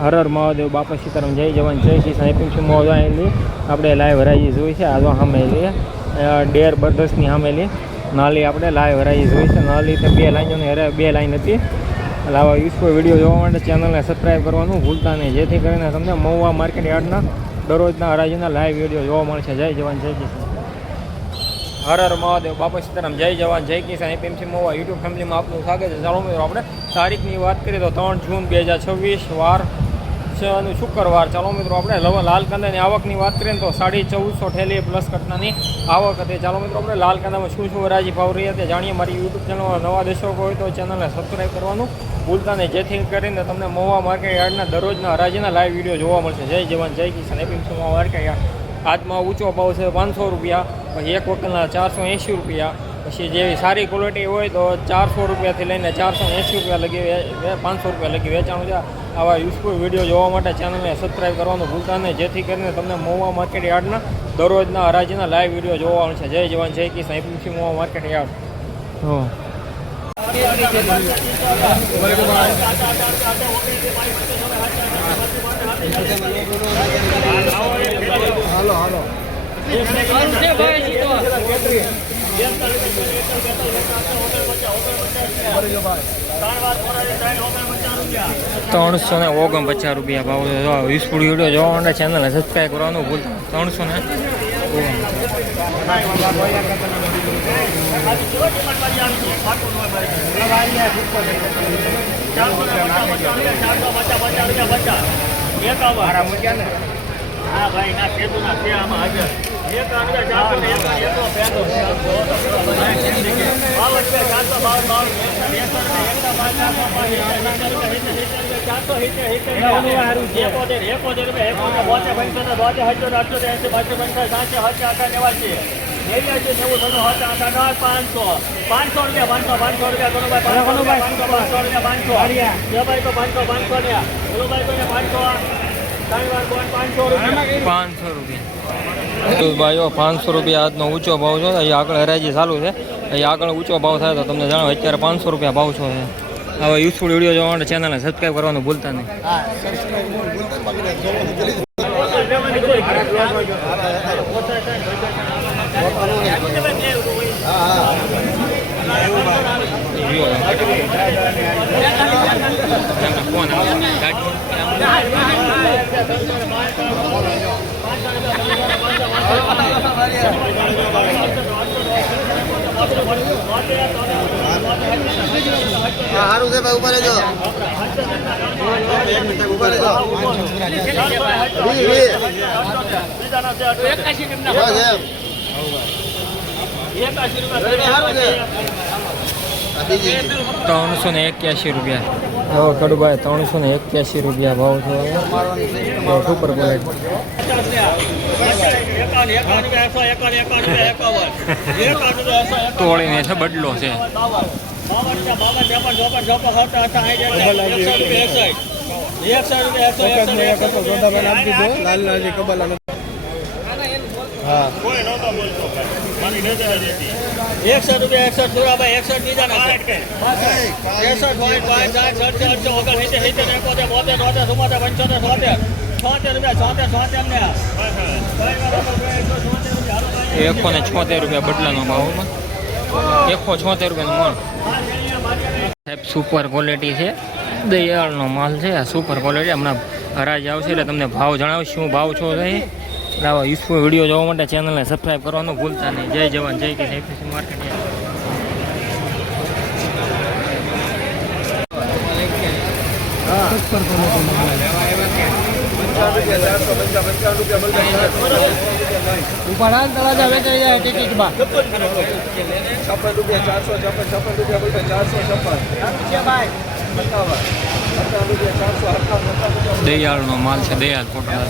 હર હર મહાદેવ, બાપા સીતારામ, જય જવાન જય કિસાન. એપીએમસી મોવાયેલી આપણે લાઈવ હરાજી જોઈ છે. આ તો સામેલી ડેર બરદસની સામેલી નાલી આપણે લાઈવ હરાજી જોઈ છે. નાલી તો બે લાઈન હતી. એટલે આવા યુઝફુલ વિડીયો જોવા માટે ચેનલને સબસ્ક્રાઈબ કરવાનું ભૂલતા નહીં, જેથી કરીને તમને મહુવા માર્કેટ યાર્ડના દરરોજના હરાજીના લાઈવ વિડીયો જોવા મળશે. જય જવાન જય કિસાન. હર હર મહાદેવ, બાપા સીતારામ, જય જવાન જય કિસાન. એપીએમસી મહુવા યુટ્યુબ ફેમિલીમાં આપનું સ્વાગત છે. ચાલો મિત્રો આપણે તારીખની વાત કરીએ તો 3 જૂન 2026 વાર છે અને શુક્રવાર. ચાલો મિત્રો આપણે લાલ કાંદાની આવકની વાત કરીએ તો 1450 ઠેલી પ્લસ કટનાની આવક હતી. ચાલો મિત્રો આપણે લાલ કાંદામાં શું હરાજી ભાવ રહી હતી જાણીએ. મારી યુટ્યુબ ચેનલમાં નવા દર્શકો હોય તો ચેનલને સબસ્ક્રાઈબ કરવાનું ભૂલતા નહીં, જેથી કરીને તમને મહુવા માર્કેટ યાર્ડના દરરોજના હરાજીના લાઈવ વિડીયો જોવા મળશે. જય જવાન જય કિસાન. એપીએમસી મહુવા માર્કેટ યાર્ડ આજમાં ઊંચો ભાવ છે 500 રૂપિયા, પછી એક વકલના 480 રૂપિયા, પછી જેવી સારી ક્વોલિટી હોય તો 400 રૂપિયાથી લઈને 480 રૂપિયા લગી 500 રૂપિયા લગી વેચાણું છે. આવા યુઝફુલ વિડીયો જોવા માટે ચેનલને સબસ્ક્રાઈબ કરવાનું ભૂલતા નહીં, જેથી કરીને તમને મહુવા માર્કેટ યાર્ડના દરરોજના હરાજીના લાઈવ વિડીયો જોવા મળશે. જય જવાન જય કિસાન. APMC Mahuva market yard. હાલો હાલો 349 રૂપિયા ભાવ છે. યુઝફુલ વિડીયો જોવા માટે ચેનલને સબસ્ક્રાઈબ કરવાનું ભૂલતા. 350. હા ભાઈ ના કેતું ના છે આમાં હાજર એક અંદર 500 ભાઈઓ 500 રૂપિયા આજનો ઊંચો ભાવ છે. અહીં આગળ હરાજી ચાલુ છે. અહીં આગળ ઊંચો ભાવ થાય તો તમને જણાવો. અત્યારે 500 રૂપિયા ભાવ છો છે. હવે યુઝફુલ વિડીયો જોવા માટે ચેનલને સબસ્ક્રાઈબ કરવાનું ભૂલતા નહીં. ફોન સારું છે ભાઈ, ઉભા રહેજો. ઉભા રહેજો. ₹381 રૂપિયા. કડુભાઈ 381 રૂપિયા ભાવ છે. સુપર ક્વોલિટી તોડીને છે બદલો છે. હા 61 રૂપિયા 61 સુરાભાઈ 61 બીજા ના 176 રૂપિયા બદલાનો ભાવ. 176 રૂપિયાનો મણ. સાહેબ સુપર ક્વોલિટી છે. દયાળનો માલ છે. આ સુપર ક્વોલિટી. હમણાં હરાજી આવશે એટલે તમને ભાવ જણાવીશ શું ભાવ છો છે. આવા યુઝફુલ વિડીયો જોવા માટે ચેનલને સબસ્ક્રાઈબ કરવાનું ભૂલતા નહીં. જય જવાન જય કિસાન. APMC market. ઉપાડા તળાજા વેચાઈ જાય ટિકિટમાં 56 રૂપિયા 456 રૂપિયા 456 દયાળનો માલ છે. દયાળ કોટડા.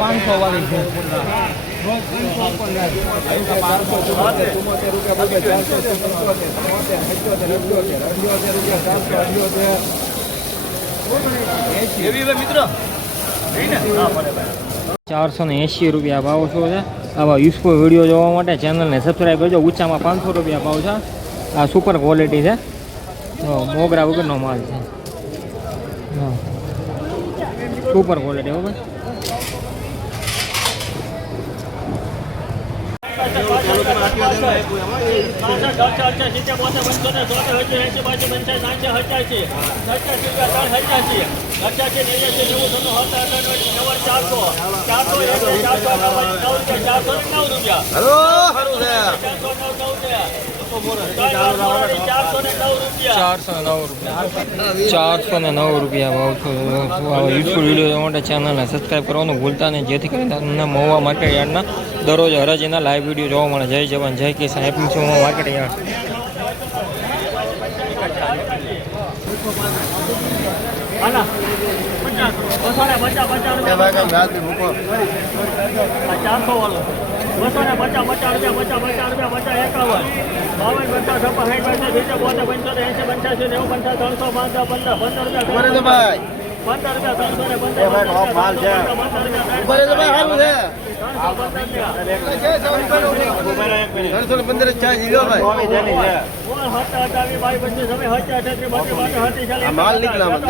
₹500 વાળી છે. મિત્રો 480 રૂપિયા ભાવ છો છે. આવા યુઝફુલ વિડીયો જોવા માટે ચેનલને સબસ્ક્રાઈબ કરજો. ઊંચામાં 500 રૂપિયા ભાવ છે. આ સુપર ક્વોલિટી છે. મોગરા વગરનો માલ છે. સુપર ક્વોલિટી બરાબર. ₹409 ભાવ છો. યુઝફુલ વિડીયો જોવા માટે ચેનલને સબસ્ક્રાઈબ કરવાનું ભૂલતા નહીં, જેથી કરીને તમને મહુવા માર્કેટ યાર્ડના દરરોજ હરાજીના લાઈવ વિડીયો જોવા મળે. જય જવાન જય કિસાન. એપી છું માર્કેટ યાર્ડ. માલ નીકળ્યા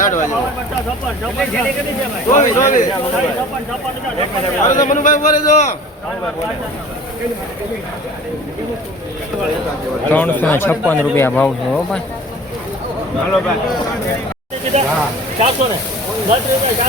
356 રૂપિયા ભાવ છે. હો ભાઈ 400 ને 10 રૂપિયા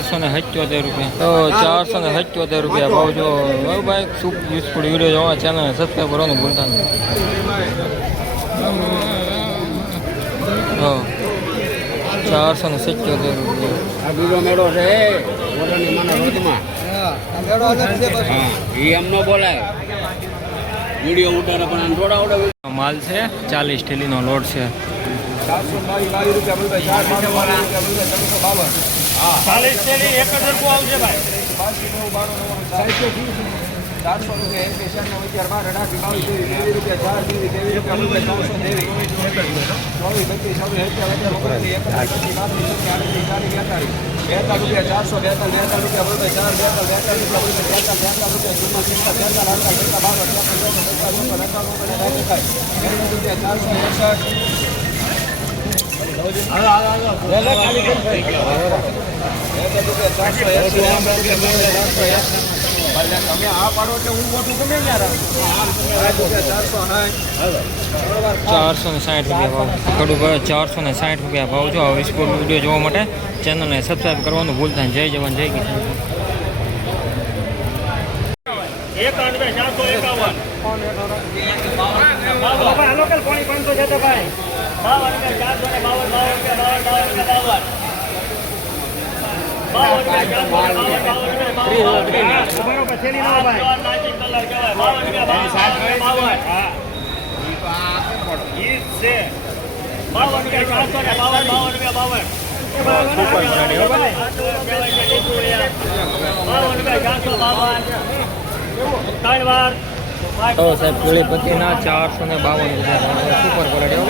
477 રૂપિયા. તો 477 રૂપિયા ભાવ જો. ભાઈ શું યુઝફુલ વિડીયો જોવા ચેનલને સબસ્ક્રાઈબ કરવાનું ભૂલતા નહીં. 477 રૂપિયા. આ બીજો મેળો છે મોટાની માના રોજમાં. એમ ન બોલાય. વિડીયો ઉતારે પણ આમ થોડા આવડે. માલ છે 40 થેલીનો લોટ છે. 422 રૂપિયા 40 થેલી 1000 આવશે ભાઈ. 400 રૂપિયા 22 રૂપિયા તમે આ પાડો એટલે હું મોટું ગમે યાર. 460 રૂપિયા ભાવ. ખડુભાઈ 460 રૂપિયા ભાવ છો. હવે સ્કૂલ વિડીયો જોવા માટે ચેનલને સબસ્ક્રાઈબ કરવાનું ભૂલતા નહીં. જય જવાન જય કિસાન. 3 વાર તો સાહેબ કેળી પત્તીના 452 રૂપિયા. Super quality.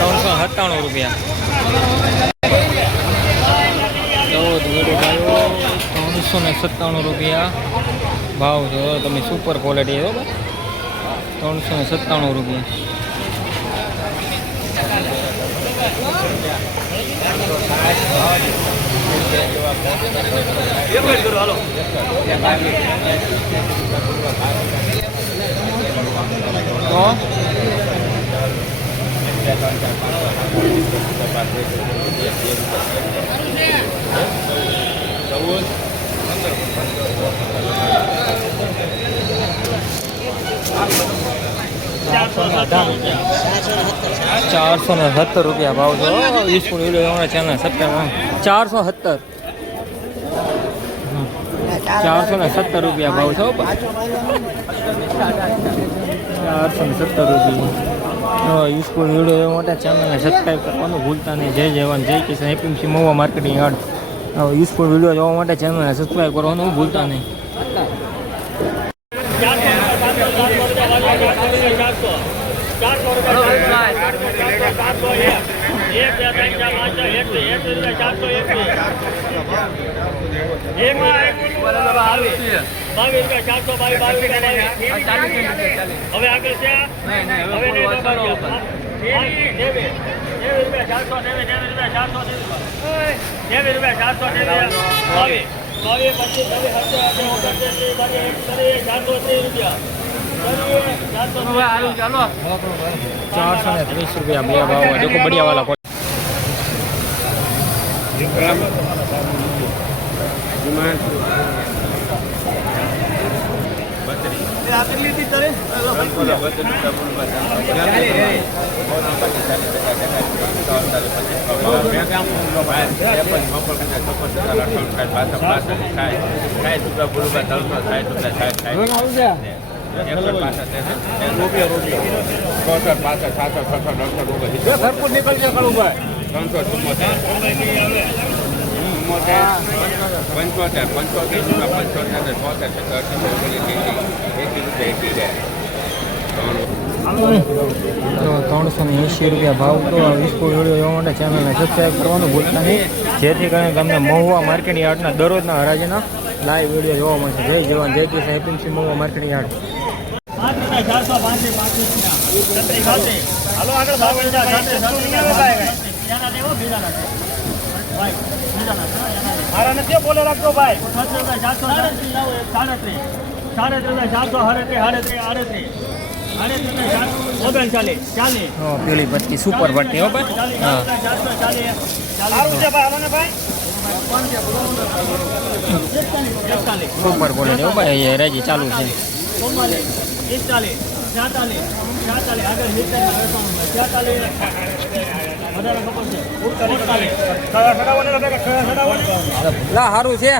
₹397 રૂપિયા. 397 રૂપિયા ભાવ જો. તમે સુપર ક્વોલિટી બરાબર. 397 રૂપિયા. ₹470 ભાવ છે યુઝફુલ વિડીયો અમારા ચેનલ સબસ્ક્રાઈબ 470 ₹470 ભાવ છે ₹470 યુઝફુલ વિડીયો માટે ચેનલને સબસ્ક્રાઈબ કરવાનું ભૂલતા નહીં. જય જવાન જય કિસાન APMC Mahuva marketing yard. Useful video જોવા માટે ચેનલને સબસ્ક્રાઈબ કરવાનું ભૂલતા નહીં. ₹430 બે ભાવ देखो बढ़िया वाला ભરપૂર નીકળજો કાળુભાઈ 380 ભાવ તો યુઝફુલ વિડીયો જોવા માટે ચેનલને સબસ્ક્રાઈબ કરવાનું ભૂલતા નહીં, જેથી કરીને તમને મહુવા માર્કેટ યાર્ડના દરરોજના હરાજીના લાઈવ વિડીયો જોવા મળશે. જય જવાન જય કિસાન એપીએમસી મહુવા માર્કેટ યાર્ડ. બોલે રાખજો ભાઈ પેલી પટ્ટી સુપર પટ્ટી હો ભાઈ. હા સુપર ક્વોલિટી હો ભાઈ. હરાજી ચાલુ છે. લા સારું છે.